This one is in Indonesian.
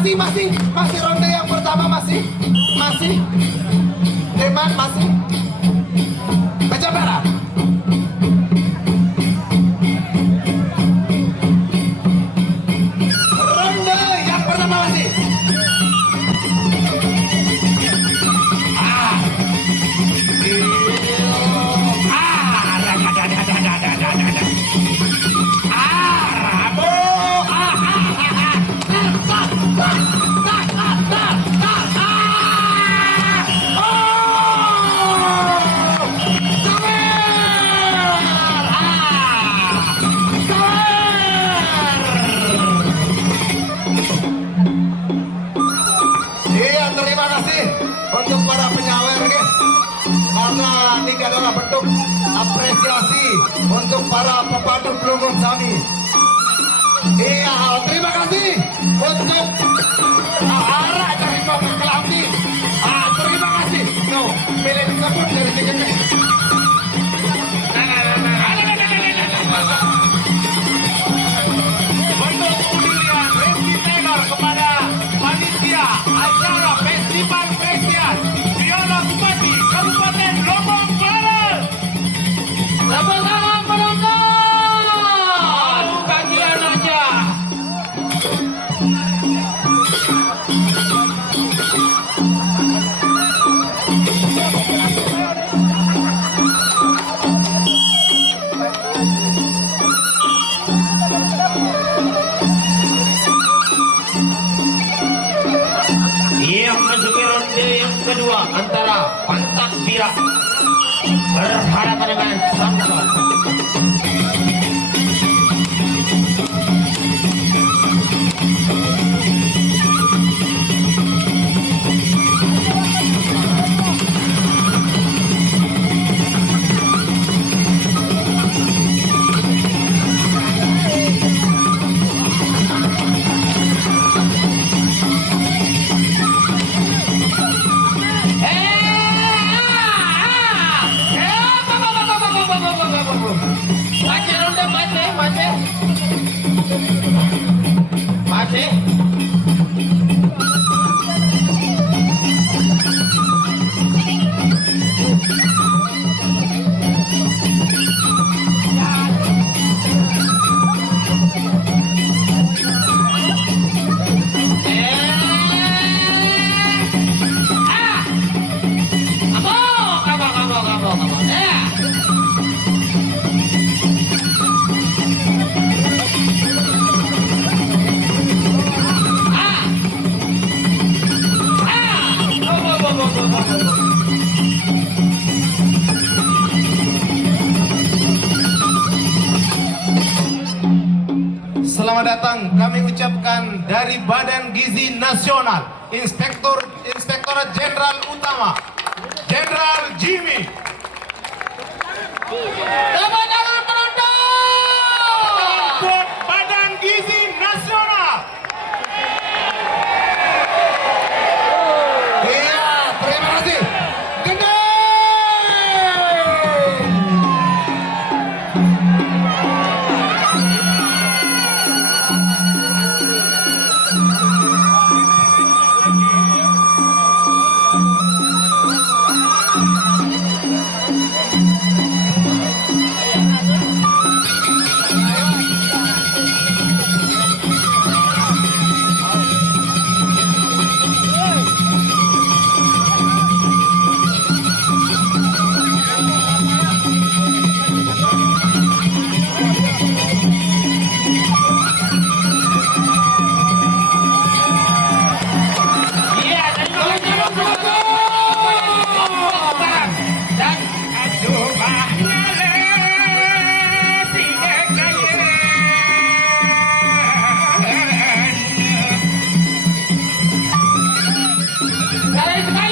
masih ronde yang pertama masih Teman masih meja merah. Ronde yang pertama masih untuk para penyawer ya, karena ini adalah bentuk apresiasi untuk para pepandu pelunggung sami. Iya, terima kasih untuk arah dari Bapak Kelambi. Terima kasih. No, pilih disebut dari TKP. Bentuk undian Resi Taylor kepada panitia acara Festival Presian Piala Bupati Kabupaten Lombok Barat. Tepuk tangan penonton. Bagian aja. Memasuki ronde yang kedua antara Pantak Bira berhadapan dengan Samson. Selamat datang kami ucapkan dari Badan Gizi Nasional, Inspektorat Jenderal Utama, Jenderal Jimmy. Selamat datang penonton buat Badan Gizi Nasional. Iya, terima kasih. Gede. Sekali